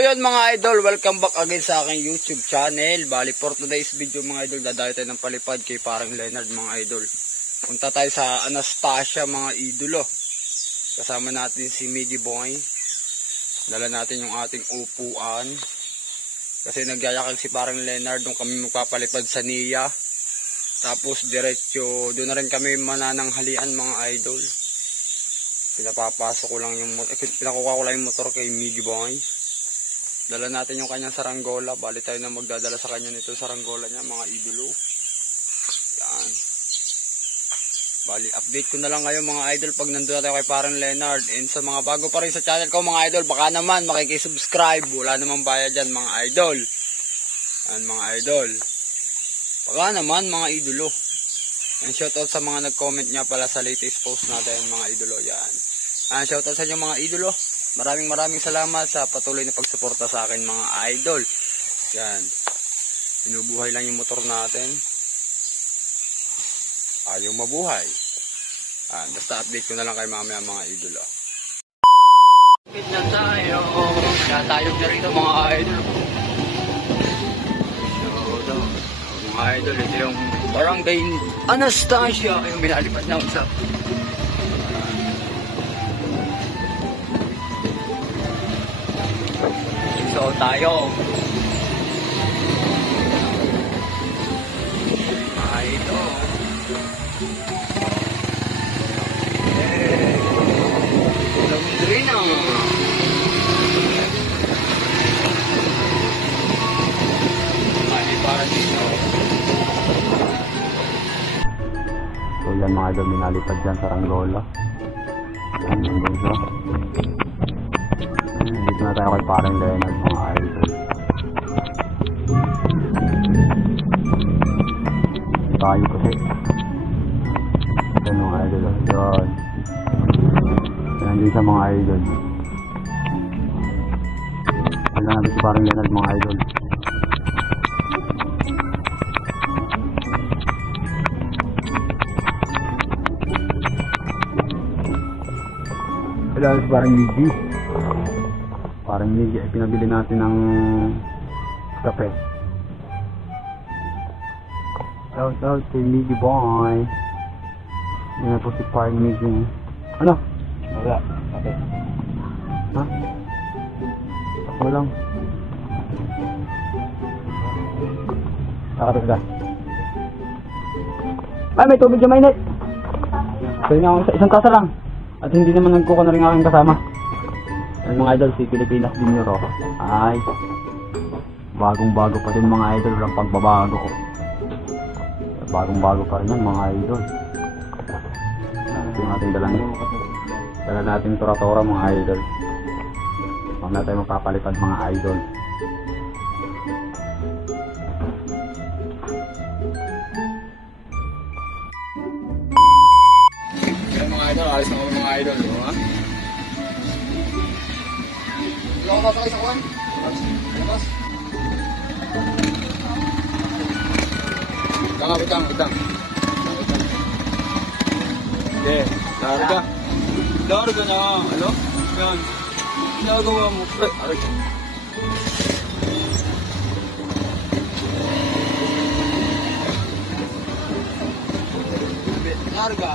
yun mga idol, welcome back again sa aking YouTube channel. Bali for today's video mga idol, dadayo tayo ng palipad kay parang Leonard mga idol. Punta tayo sa Anastasia mga idolo. Kasama natin si Miggy Boy. Dala natin yung ating upuan. Kasi nagyayakag si parang Leonard nung kami magpapalipad sa NIA. Tapos diretso, doon na rin kami manananghalian mga idol. Pinapapasok ko lang yung motor, pinakuha ko lang yung motor kay Miggy Boy. Dala natin yung kanyang saranggola. Bali tayo na magdadala sa kanya nito saranggola niya mga idolo. Yan. Bali update ko na lang kayo mga idol pag nandun na tayo kay parang Leonard. And sa mga bago pa rin sa channel ko mga idol, baka naman makikisubscribe. Wala namang bayad dyan mga idol. Yan mga idol. Baka naman mga idolo. And shoutout sa mga nag-comment niya pala sa latest post natin mga idolo. Yan. And shoutout sa inyo mga idolo. Maraming salamat sa patuloy na pagsuporta sa akin mga idol. Yan. Binubuhay lang yung motor natin. Ayaw mabuhay. Basta update ko na lang kay mamaya mga idol. Update na tayo. Natayog na rito mga idol. So, mga idol, ito yung Barangay Anastasia. Yung binalipad na usap. So tayo ito Londrina para dito. So yan mga idol, minalipad dyan sa Ranggola. Dito na tayo kay parang Leonard mga idol. Tayo kasi. Yan mga idol. Yan. Yan din sa mga idol. Yan na natin si parang Leonard mga idol. Yan si parang Miggy. Parang Miggy ay pinabili natin ng kape. Shout out kay Miggy Boy. Yan na po si parang Miggy. Ano? Wala. Okay. Ha? Ako lang. Nakatag ka. Ay, may tubig na mainit. Kaya nga ako sa isang kasa lang. At hindi naman nagkuha na rin aking kasama. Yan mga idol, si Pilipinas Junior ay bagong bago pa din mga idol. Walang pagbabago ko. Bagong bago pa rin yan mga idol. Ito yung ating dala natin tora-tora mga idol. Mamaya tayo magpapalipad mga idol. Yan mga idol, alis na ako mga idol. Hindi ako masakay sa kuwan. Labas. Bitang. Hindi, larga. Larga na. Ano? Yan. Ginagawa mo. Aray. Larga.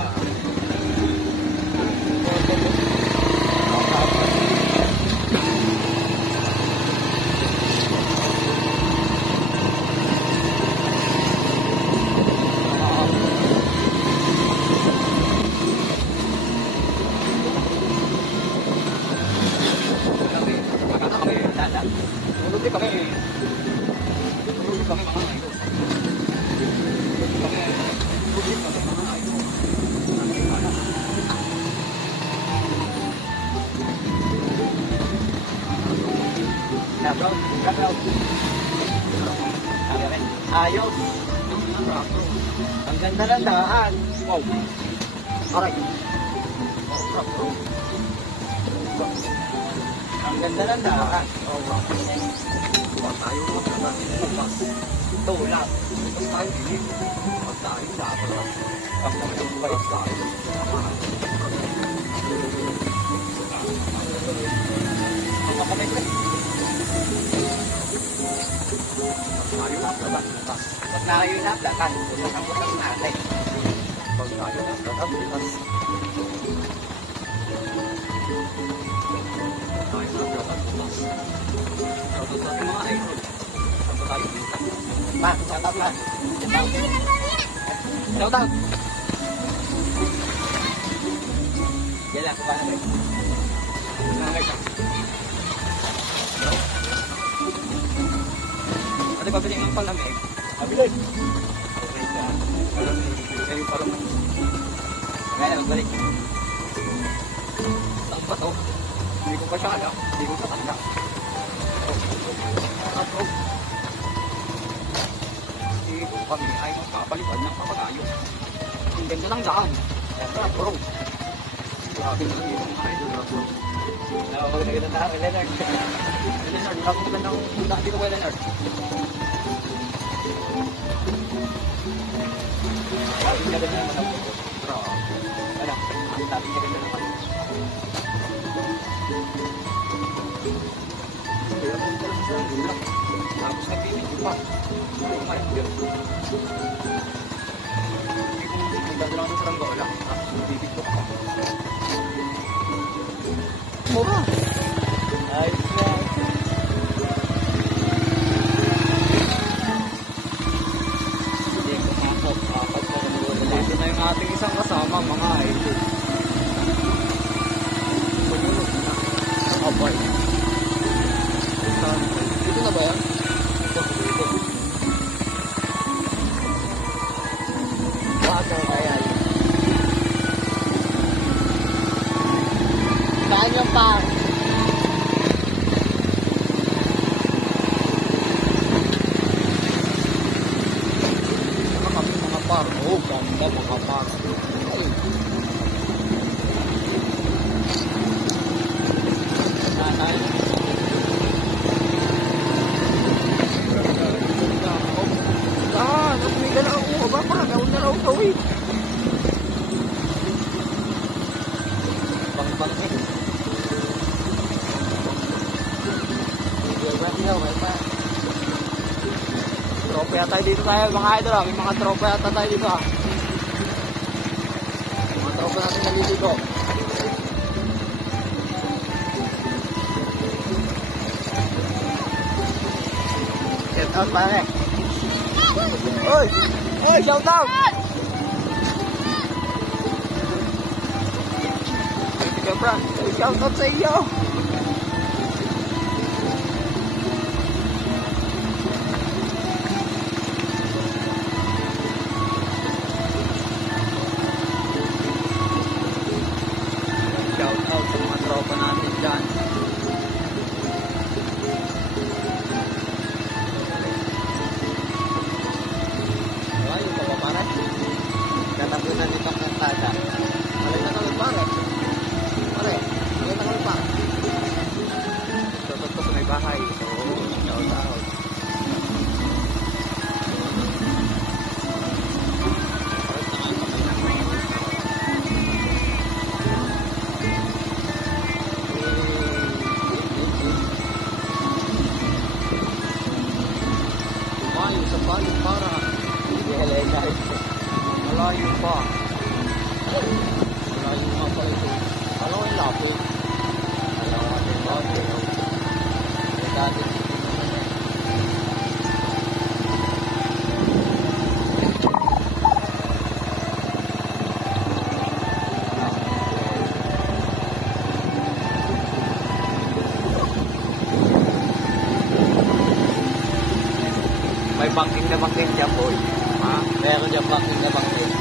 Ayos. Ang ganda ng daan. Wow. Aray. Ang ganda ng daan. Oh, wow. Tayo mo na. Tulad. Tapos tayo din. Pag tayo dapat. Ang ganda ng bayas tayo. Ang kapamit. na kayo na platan. Butas natin. Pag tayo na, butas. Tayo na, butas. Shoutout sa ating mga idol. Saan ba tayo dito? Ma, shoutout na. Shoutout! Yan lang, paano ba? Ate, pabili ng palamig. Mabilis. Okay ka. Palamig. Yung palamig. Ngayon, magbalik. Saan ba to? Hindi ko pa siya alam. Hindi ko pa tanda. Ito. Hindi ko kami ay magpapalipad ng papagayo. Ang ganda ng daan. Ito na, bro. Grabe na yung mga idol na bro. Nakapagdagdag na kay Leonard. Leonard, grabe magandang punta dito kay Leonard. Sabi niya ganyan naman ako. Bro. Ano? Sabi niya ganyan naman ako. Kaya kung pala sa gulak. Tapos nag-video pa. Oh my God. Hindi kung nagdadala ako sa Ranggola. Tapos nag-video pa. Mura. Ayos na. Hindi ko masok. Kapag ito na yung ating isang kasama mga idol. Pagulog na. Nakabay. Dito na ba yan? Ito, dito. Water kaya yun. Saan yung par? Mga kami mga par. Oh, ganda mga par. Ay. Nanay. Nagmiga na ako. Aba, parang gawin na raw gawin. Bang-bang eh. May pa. Tropa yata dito tayo mga idol ha. May mga tropa yata tayo dito ha. Mga tropa natin naliligo. Get out pare. Oy! Oy! Shout out! Sige bro. Shout out sa iyo. Shout out sa mga tropa natin dyan. Ayun pa ba pare? Natapunan nitong kantada. Alay na kami pare. Pare, ayun na kami pa. Shout out po sa may bahay. So, shout out. Tumayo sa payo para Ihalay na rin. malayo pa. Malayo nga pala ito. Alam ko yung lapit. Alam ko natin ba? May dati. May banking na banking dyan boy. Ha? Meron dyan bangking na bangking.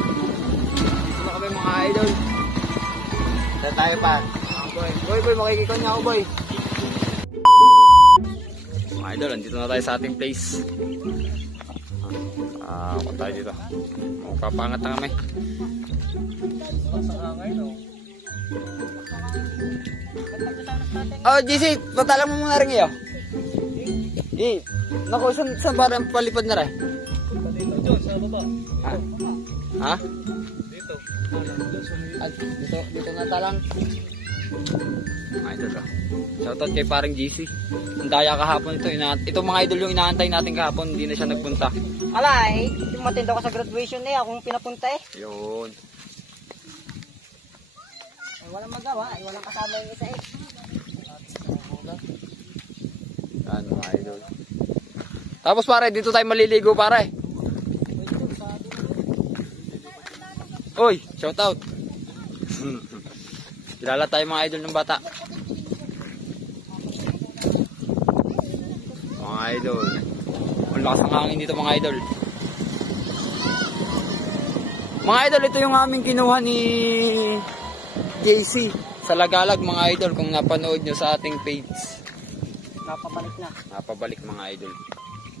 Dito na kami mga idol. Saan tayo pa? Boy, makikikaw niya ako, boy. Mga idol, andito na tayo sa ating place. Kung tayo dito. Papangat na kami. Oh, GC, patalang mo muna rin iyo. Naku, saan parang palipad na rin? Dito, sa baba. Ha? Dito. Dito na talang. Mga idol ah. Shoutout kay parang GC. Ang daya kahapon ito. Ito mga idol yung inaantay natin kahapon. Hindi na siya nagpunta. Ala eh, matindo ko sa graduation eh, akong pinapunta eh. Yun. Ay, walang magawa, ay walang kasama yung isa eh. Yan mga idol. Tapos pare, dito tayo maliligo pare. Oy, shoutout. Kilala tayo mga idol ng bata. Mga idol. Ang lakas ng hangin dito mga idol. Mga idol, ito yung aming kinuha ni JC sa Lagalag mga idol. Kung napanood nyo sa ating page. Napabalik na. Napabalik mga idol.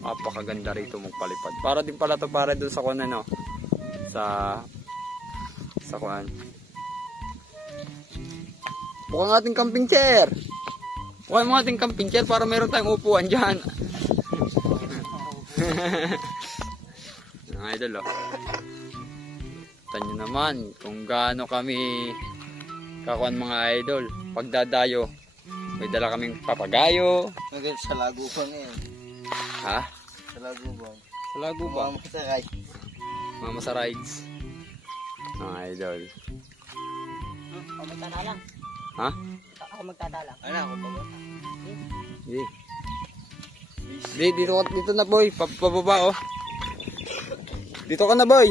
Napakaganda rito magpalipad. Para din pala to para doon sa kuan ano. Sa kuan. Bukang ating camping chair. Bukang mo ating camping chair para meron tayong upuan dyan. Mga idol oh. Tignan nyo naman kung gaano kami kakuan mga idol. Pagdadayo, may dala kaming papagayo. Ngayon sa Lagubang ngayon. Ha? Sa Lagubang. Sa Lagubang. Mamasakay. Mama sa rides. Mga idol. Ako magtatalang. Ha? Ako magtatalang. Ano ako ba? Hindi. Dito na boy. Pababa oh. Dito ka na boy.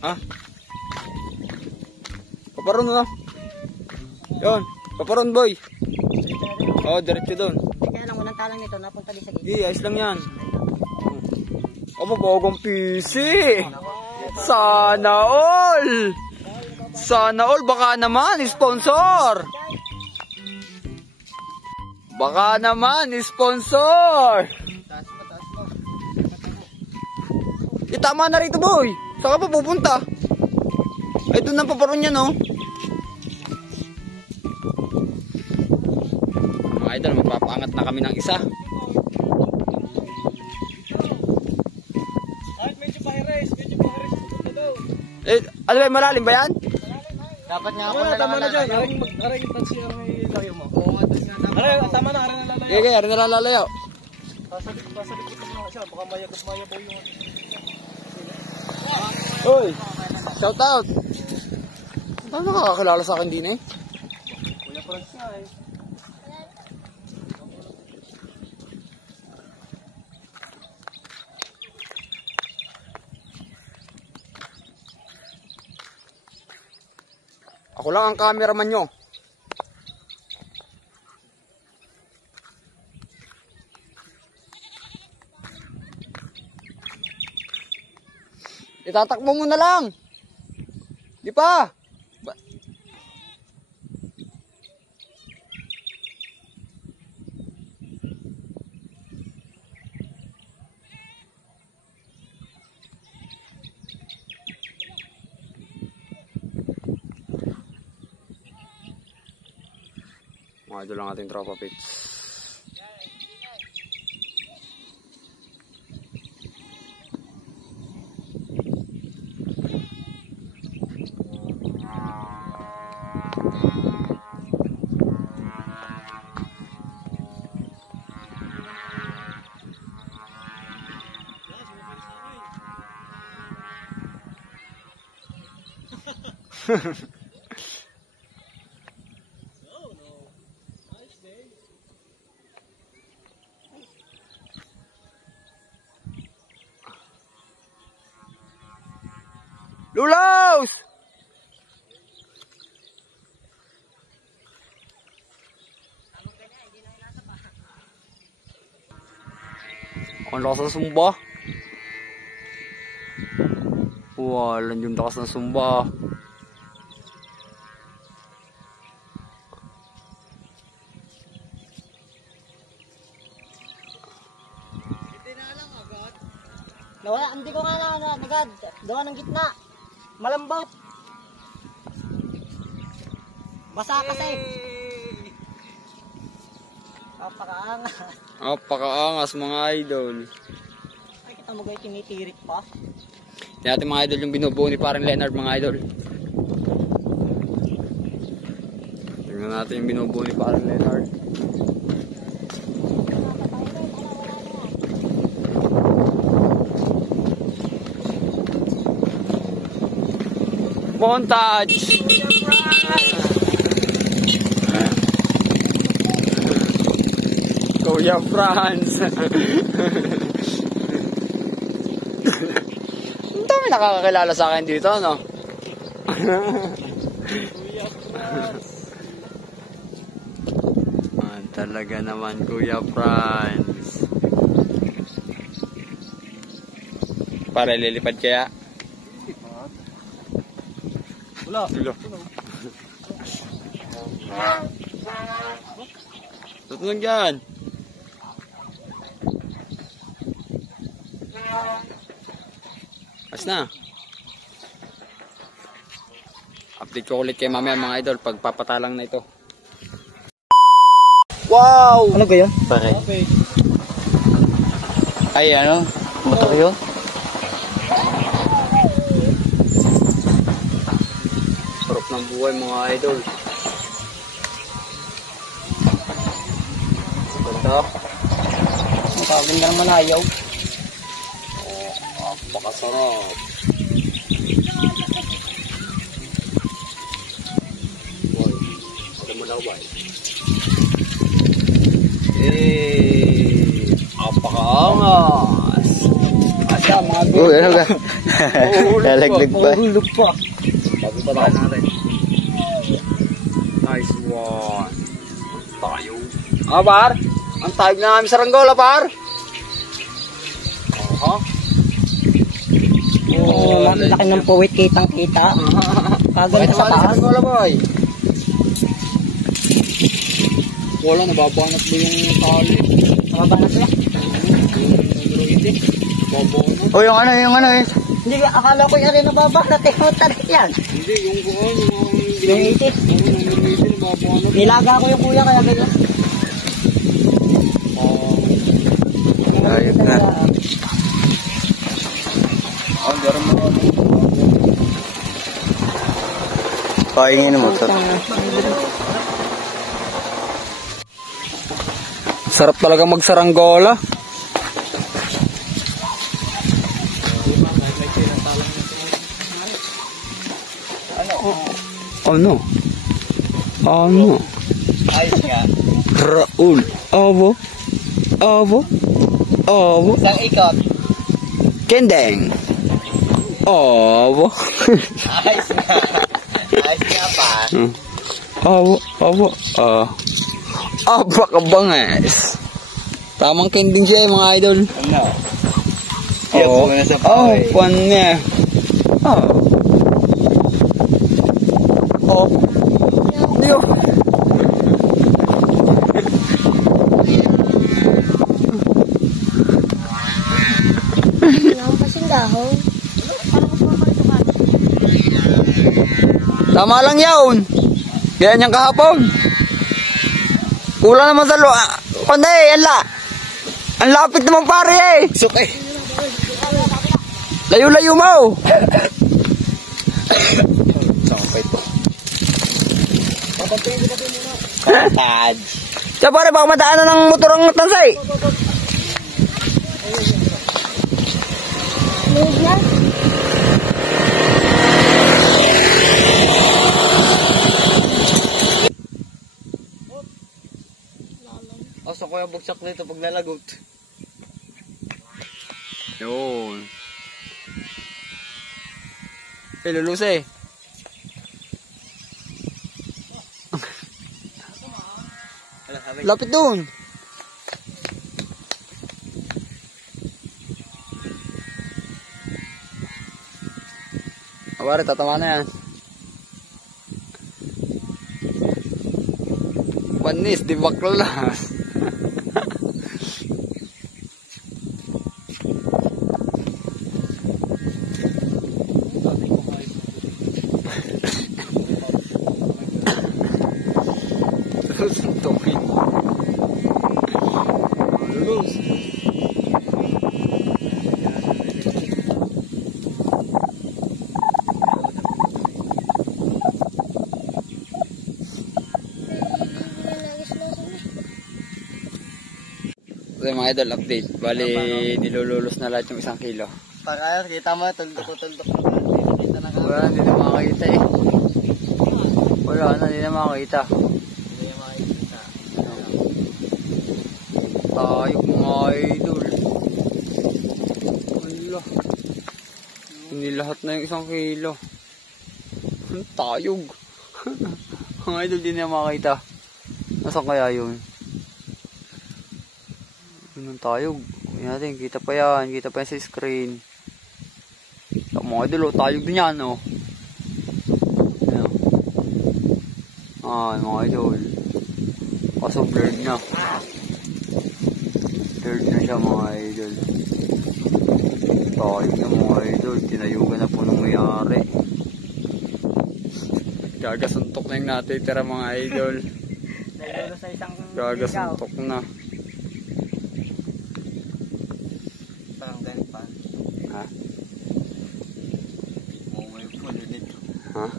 Ha? Paparon na. Yun. Paparon boy. Oh, diretso doon. Kaya lang, unang talang nito, napunta din sa gate. Hindi, ayos lang yan. Aba, bagong PC. Sana all. Sana all. Baka naman, sponsor. Baka naman, sponsor. Tama na rito boy. Saan ka pa pupunta? Ay, doon na paparoon yan oh. Mga idol, magpapaangat na kami ng isa. Ay, medyo pahiris. Ano ba, malalim ba yan? Dapat nga ako na tama na dyan. Aring tansi ang ilayo mo. Oo nga, tama na. Aring nalalayo. Okay, arin nalalalayo. Sasalit ko na siya. Baka mayabaw yung... Uy, shout out. Ano nakakakilala sa akin din eh? Kuya Franz nga eh. Ako lang ang cameraman nyo. Itatakbo mo na lang. Di pa. Mga idol lang ating tropa pits. Lulaus! Ang lakas ng sumba. Walang yung lakas ng sumba. Nawala, hindi ko nga nagad. Doon ng gitna. Malambot. Basa kasi. Napakaangas. Napakaangas mga idol. Ay, kita mo guys, tinitirik pa. Yan natin mga idol yung binubuo ni parang Leonard mga idol. Tingnan natin yung binubuo ni parang Leonard. Montage! Kuya Franz! Ang dami nakakakilala sa akin dito, no? Talaga naman, Kuya Franz. Para lilipad kaya? Wala. Hello. Tutunog yan. As na. Update ko ulit kay mamaya mga idol pag papatalang na ito. Wow! Ano ba yun? Pare. Okay. Ay ano? Motor yun? Sarap ng buhay mga idol. Ganda. Ang kaganda naman ayaw. Oh, napakasarap. Boy, wala mo laway. Napakaangas. Asya mga idol. Uy, ano ka? Lalaglag pa. Mahulog pa. Bago pa tayo natin. Nice one. Tayo. Ah, par? Ang tayog na namin sa Ranggola, par? Aha. Oh, laki ng puwit, kitang-kita. Kaganda sa taas. Ranggola, boy. Wala, nababanat mo yung tali. Mababa na sila. Nababanat. O, yung ano eh. Hindi, akala ko yan rin nababanat. Eh, tarik yan. Hindi, yung buwan, Yung itis. nababanat. Nilaga ko yung kuya, kaya ganyan. Ayos na. Oh, meron mo. Pahingin mo. Sarap talaga magsaranggola. Ano? Ano? Ayos nga. Raul. Abo. Abo. Abo. Isang ikot. Kendeng. Abo. Ayos nga. Ayos nga pa. Abo. Abo. Apakabangas. Tamang kending siya mga idol. Ano? Oh, na sa oh, fun niya. Oh. Oh. Yo. Tama lang yun. Kaya niyang kahapon. Kulang naman sa Panday, ang lapit naman pare eh. Sukay. Layo-layo mo. Sangkay to. Tad. Siya pare, baka madaanan ng motor ang tansay. Oh, so kuya bugsak dito pag nalagot. Yun. Luluse. Lapit doon. Pare, tatama na yan. Panis, di baklas. Susuntukin. Lulus. So mga idol, update. Bali, nilululos na lahat yung 1 kilo. Para kita mo, tuldok na. Kita na Wala na, hindi na makakita eh. Wala na, hindi na makakita. Hindi yung makikita. Tayog mga idol. Wala. Hindi lahat na yung 1 kilo. Tayog. Mga idol, hindi na makakita. Nasaan kaya yun? Yun ang tayog. Huwag natin, kita pa yan sa screen. Mga idol, oh, tayog din yan, oh. Ayan. Ah, mga idol. Kaso blurred na. Blurred na siya, mga idol. Tayog na, mga idol. Tinayugan na po ng may-ari. Gagasuntok na yung natitira, mga idol. Nalulus sa isang Gagasuntok na. Parang ganit pa. Ha? Umuwi po dito. Ha?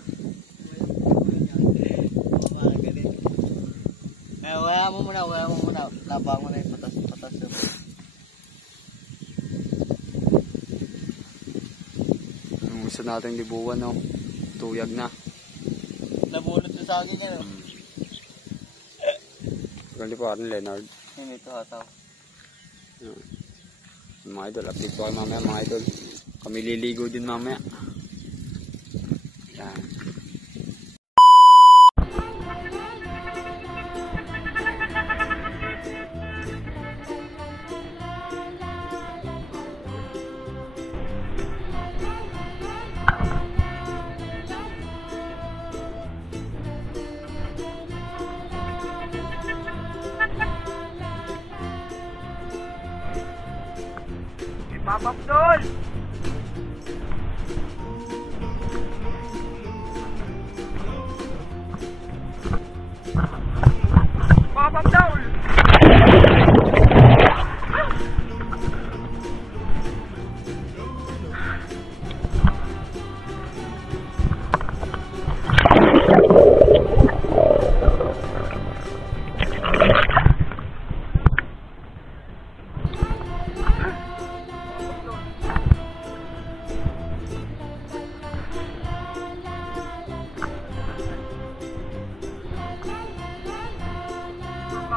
Parang ganit. Wala mo muna. Labang mo na yung patas. Yung gusto natin libuan, no? Tuyag na. Nabulot na sa akin yan. Gali pa rin, Leonard. Hindi ito hataw. Mga idol, update po kayo mamaya, mga idol. Kami liligo din mamaya. Yan. Papapdol! Papapdol!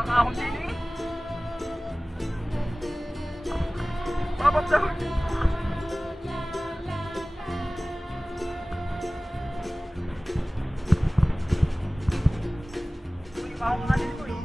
Akong dini. Papapdol. Ako nga dito eh.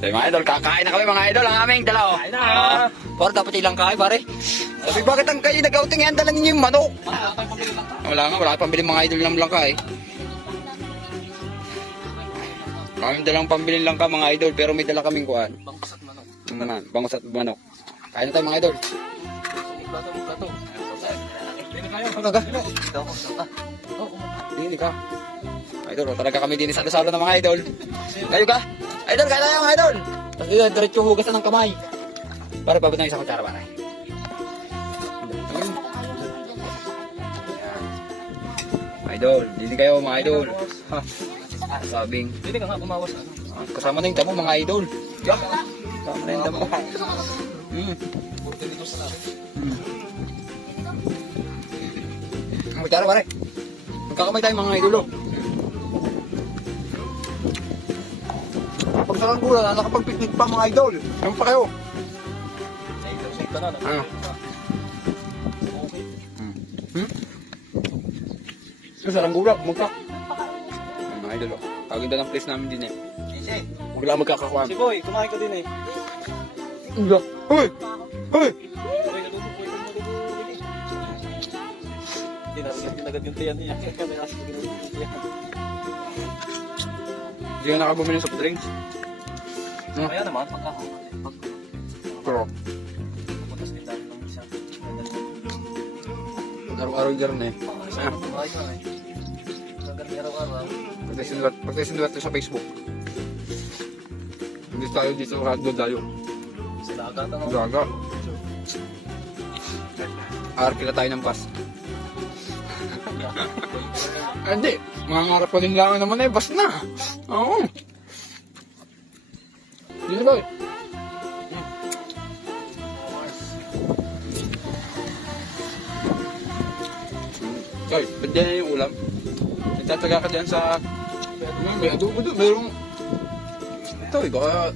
So mga idol, kakain na kami mga idol, ang aming dalaw. Kain na! Pare, dapat ilang kain pare. Sabi, bakit ang kayo nag-outing yan, dala ninyo yung manok? Wala nga, wala pambili mga idol ng langka eh. Kaming dalang pambili lang ka mga idol, pero may dala kaming kuhan. Bangkos at manok. Bangus at manok. Kain na tayo mga idol. Plato. Ang gaga. Ito ako. Dini ka. Idol, talaga kami din sa salo ng mga idol. Kayo ka? Idol, kaya tayo mga idol. Tapos yun, diretso hugasan ng kamay. Para pabot na isang kutsara pare. Idol, dini kayo mga idol. Ha. Sabing. Hindi ka nga bumawas. Kasama na yung damo mga idol. Yeah. Kasama na yung damo. Kutsara pare. Magkakamay tayo mga idol. Pag sa Angulo na nakapag-picnic pa mga idol. Ano pa kayo? Safe ka na. Ano? Sa Angulo, magka. Mga idol. Kaganda ng place namin din eh. Huwag lang magkakakuha. Si Boy, kumain ka din eh. Hoy! Hoy! Hindi nagad yung tiyan niya. Kami nasa tiyan. Hindi ka nakabumili ng soft drinks. Kaya naman, Pero, pupuntas din tayo ng isa. araw-araw dyan eh. Kumain ka eh. Gagawin araw-araw. Pagkasindulat sa Facebook. Hindi tayo dito sa doon tayo. Sila agad ang Gaga. Arkila tayo ng bus. Hindi. Mangangarap pa din lang naman eh. Bus na. Oo. Dito ba? Ay, ba't dyan yung ulam? Nagtataga ka dyan sa... May adobo doon. Mayroong... Ito eh, baka...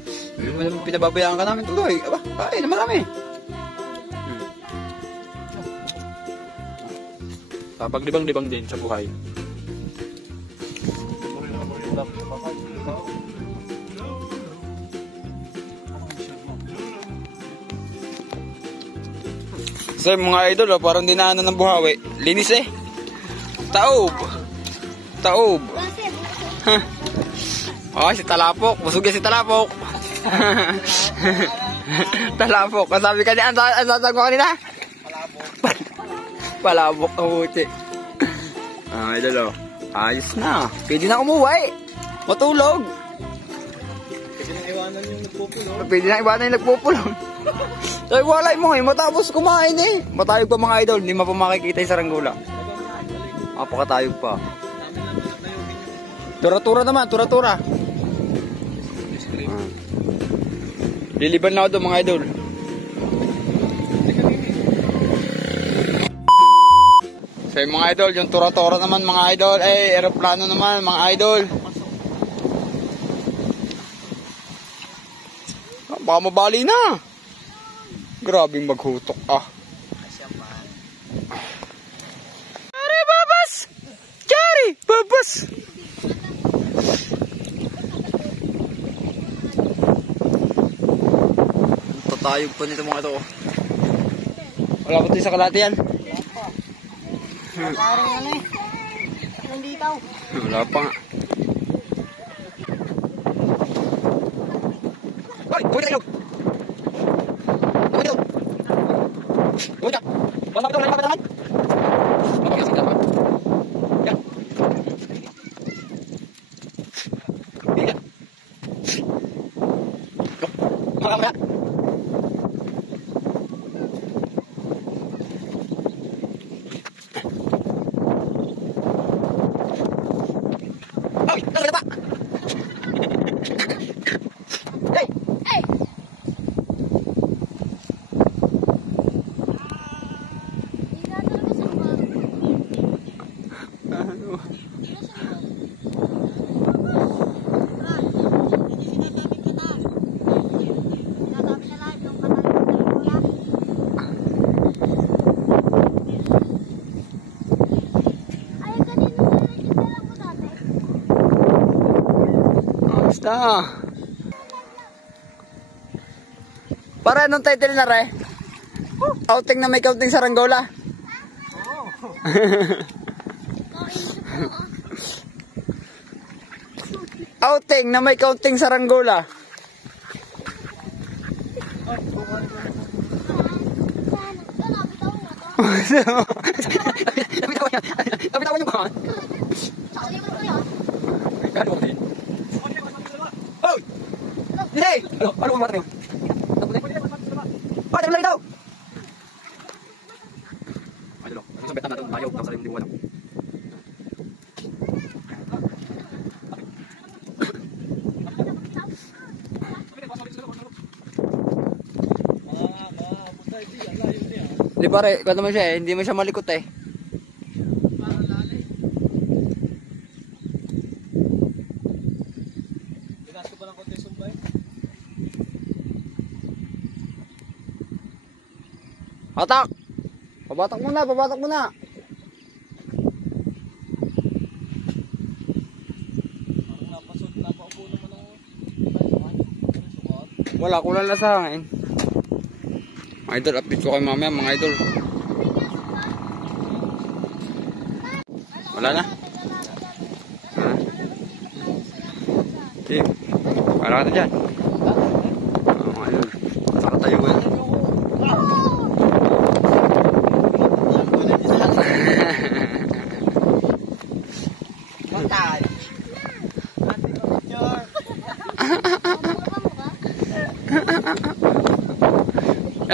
Pinababayaan ka namin ito eh. Aba, kain na marami. Papaglibang-libang din sa buhay. So mga idol, parang dinaanan ng buhawi. Linis eh. Taob. Taob. Oh, si Talapok. Busog yan si Talapok. Talapok. Kasabi ka niya, ang tatag mo kanina? Palabok. Palabok. Idol oh. Ayos na. Pwede na umuwi. Matulog. Pwede na iwanan yung nagpupulong. Pwede na iwanan yung nagpupulong. Sabi walay mo eh. Matapos kumain eh. Matayog pa mga idol. Hindi mo pa makikita yung saranggola. Apakatayog pa. Tura-tura naman. Tura-tura. Liliban na ako doon mga idol. So yung mga idol, yung tura-tura naman mga idol. Eh, aeroplano naman mga idol. Baka mabali na. Grabing maghutok ah. Chari babas! Chari babas! Tatayog pa nito mga ito. Wala pa ito sa kalati yan. Parang ano eh. Nandito. Wala pa nga. Hoy! Kuya ilog! Kuya ilog! Kuya! Basta ito, wala ka naman! Makakasing dapat. Yan! Yan! Makamaya! Ay! Nasa pa! Hey! Hey! Basta. Para anong title na re? Outing na may counting saranggola. Outing na may counting saranggola. Lapit ako yung bahan. Gano ko din? Oh! Hindi! Ano ko mata niyo? Bakit lang ito? Ay, dalo. Ano sa betan natin? Ayaw. Tapos rin hindi mo alam. Di pare, kung naman siya hindi mo siya malikot eh. Hatak! Pabatak muna, pabatak muna. Wala, kulang na sa hangin. Mga idol, update ko kayo mamaya mga idol. Wala na? Okay. Para ka na dyan. Mga idol, saka tayo ba?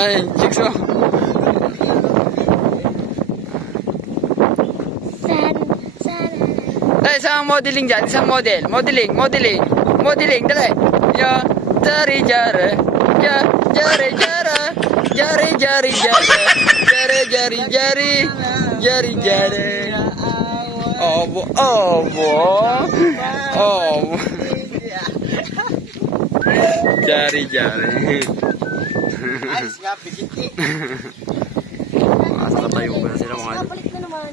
Yan, chicks mo. Dali, isang modeling dyan, isang model. Modeling, dali. Ya, jari, jari. Ya, jari, jari. Jari, jari, jari. Jari, jari, jari. Jari, jari. Obo. Jari, jari. Ayos nga, pigiti. Asa tayo ba sila mga idol? Balik na naman.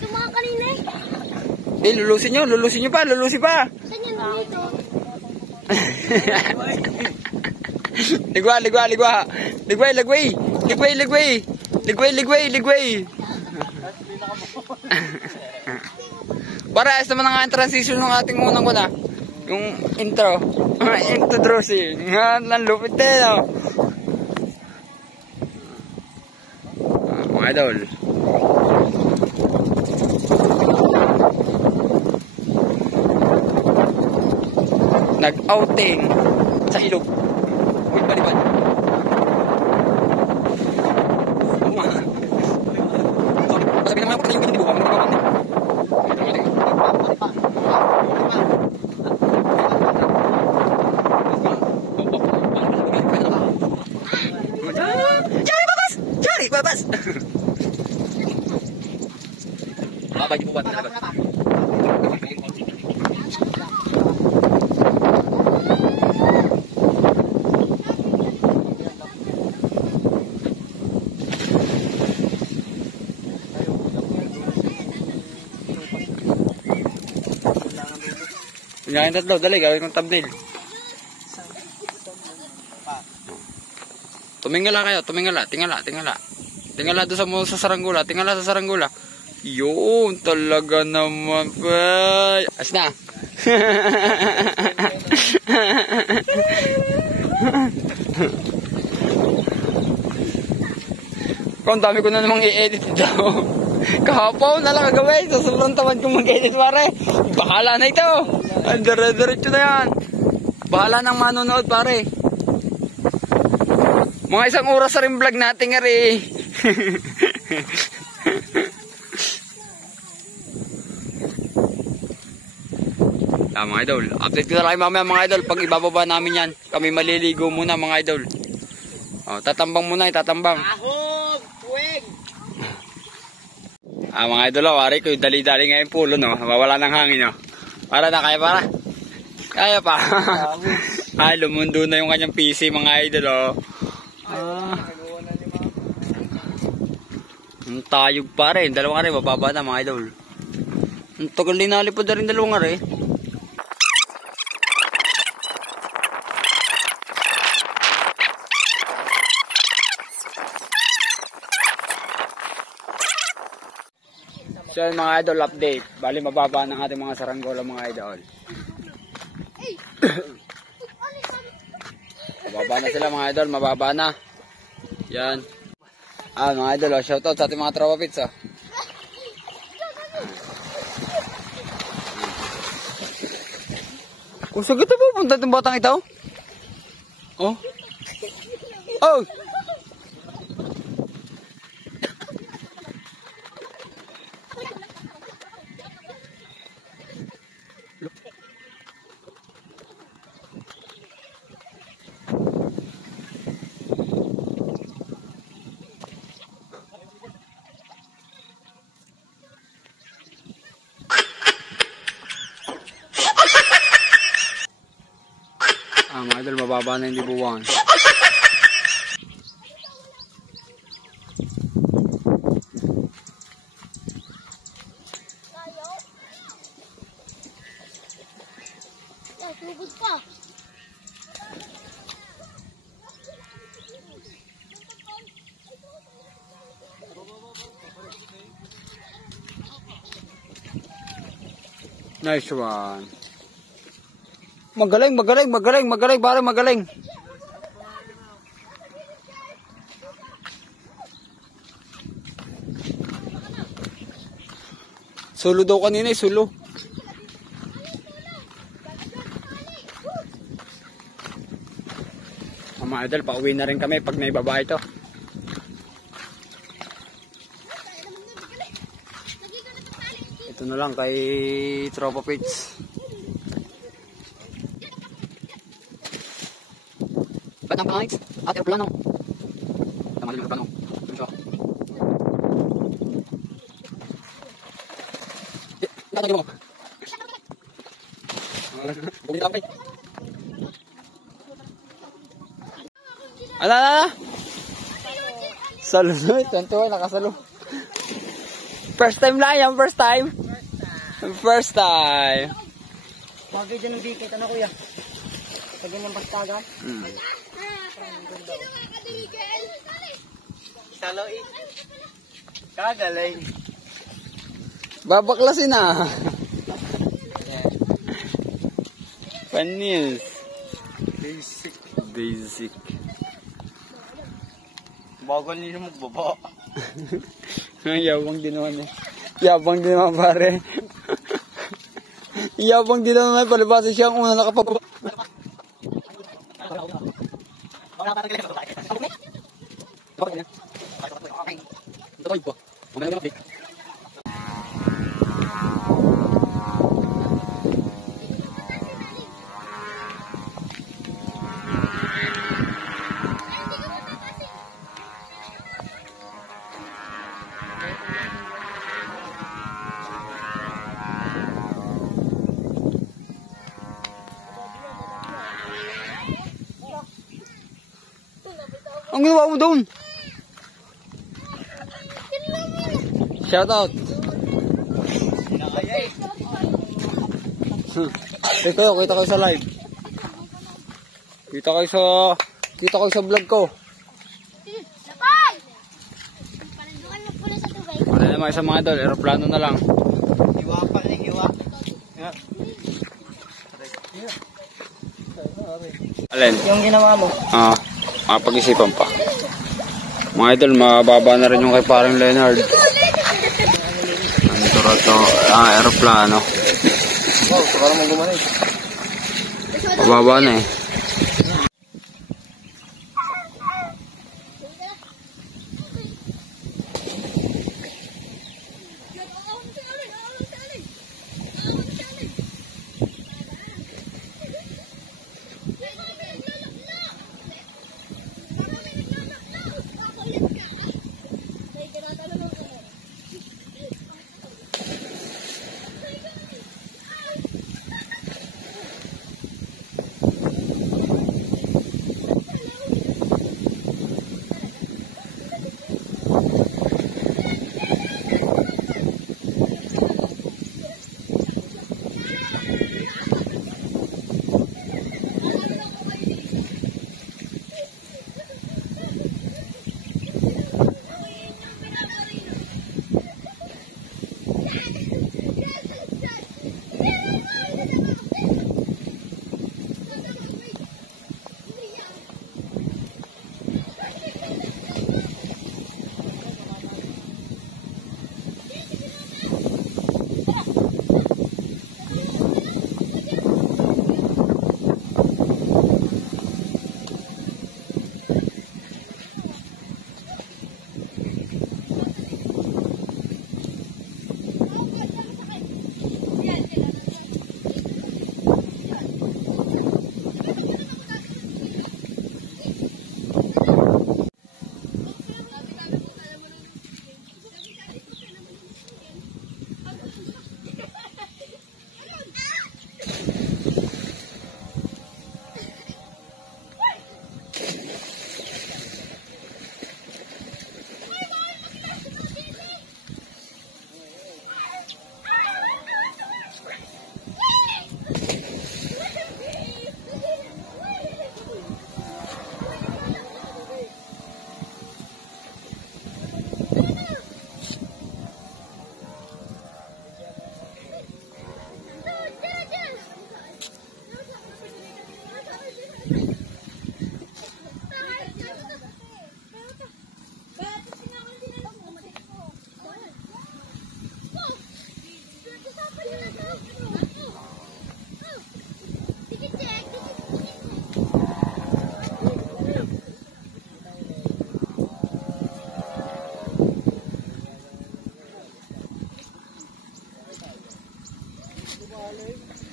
Tumakan kanina eh. Lulusin nyo pa. Saan yan dito? Ligway. Para sa naman ang transition ng ating unang kuna. Yung intro. Introducing. Ang lupit din, no? Mga idol. Nag-outing sa ilog. Uy, balibad. Sabi naman ako sa yung hindi buka. Cari babas. Apa ibu buat talaga? Yan tatlo, dali, gawin kong thumbnail. Tumingala kayo, tingala. Tingala doon sa saranggola, Yun, talaga naman, pay. As na. Kung dami ko na namang i-edit daw. Kahapaw na lang gagawin. So, sobrang tamad kong mag-edit, pare. Bahala na ito. Dire-diretso na yan. Bahala nang manonood, pare. Mga 1 oras sa rin vlog natin nga rin. Mga idol, update ko na lang mamaya mga idol. Pag ibababa namin yan, kami maliligo muna mga idol. Tatambang muna, tatambang. Ahog! Tuwing! Mga idol, wari ko yung dali-dali ngayon pulo, no? Mawala ng hangin, no? Para na, kaya para? Kaya pa. Ay, lumundo na yung kanyang PC mga idol, oh. Ang tayog pa rin, dalawang nga rin, bababa na mga idol. Ang tagal linalipod na rin dalawang nga rin. So yun mga idol, update. Bali mababa ng ating mga saranggola mga idol. Mababa na sila mga idol, mababa na. Yan. Mga idol, shoutout sa ating mga tropa pits, Kung sagot na pupunta itong batang ito? Oh? Oh! Mga idol, mababa na hindi buwangan. Sugod pa. Nice one. Magaling, pare, magaling. Sulo daw kanina, sulo. Mga idol, pauwi na rin kami pag naibaba ito. Ito na lang kay Tropa Pits. Ba't ang pangits? Ate, aeroplano. Tama din ang aeroplano. Doon siya. Tatagin mo. Bumita ka. Ala. Salo na. Tanto, nakasalo. First time lang yan, first time. Bagay dyan ng dikit, ano kuya? Sa ganyang bastagan. Salo eh. Kagaling. Babaklasin na. Panis. Basic. Bagal nila magbaba. Yabang din naman pare. Yabang din naman palibasa siya ang una nakapag... Ang ginawa mo doon? Shoutout. Ito, kita kayo sa live. Kita kayo sa vlog ko. Lapay! Pananduan na pula sa tubig. Wala naman sa mga idol, aeroplano na lang. Iwa pa rin, iwa. Alin? Yung ginawa mo. Pag-isipan pa. Mga idol, mababa na rin yung kay parang Leonard. Ito, aeroplano. Oh, parang mo gumanay. Mababa na eh.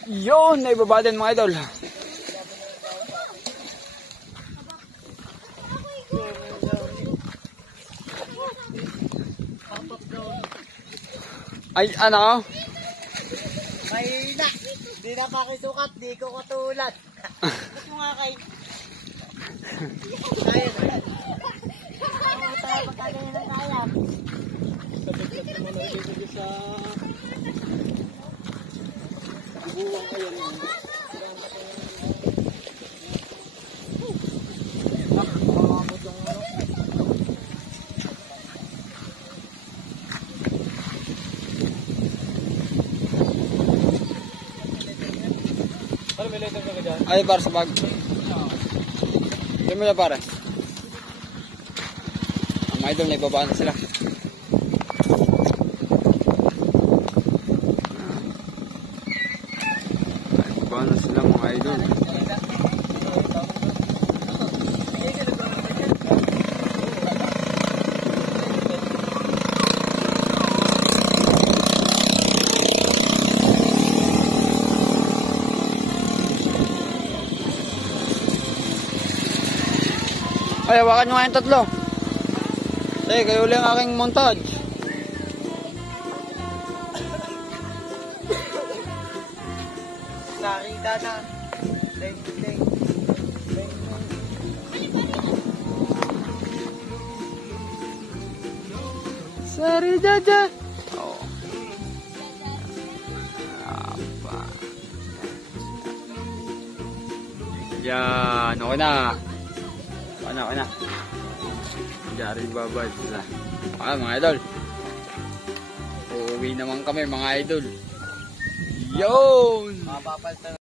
Yun, naibaba din mga idol. Ay, ano? Mahina. Di na pa kisukat, di ko katulad. Ba't mo nga kay... Kaya na. Ang tayo pagkagaya ng kaya. Sabit-sabit naman na ibigay sa... Buwang kayo naman. Ano may letter ka dyan? Ay, para sa bag. Hindi mo na pare. Ang mga idol, naibaba na sila. Naibaba na sila mga idol. Ay, hawakan nyo nga yung tatlo. Sige, kayo ulit ang aking montage. Nakita na. Ding. Sorry, Jaja. Oh. Apa. Yan, okay na. Okay na. Diyan babay sila. Mga idol. Uuwi naman kami mga idol. Yun! Mapapalta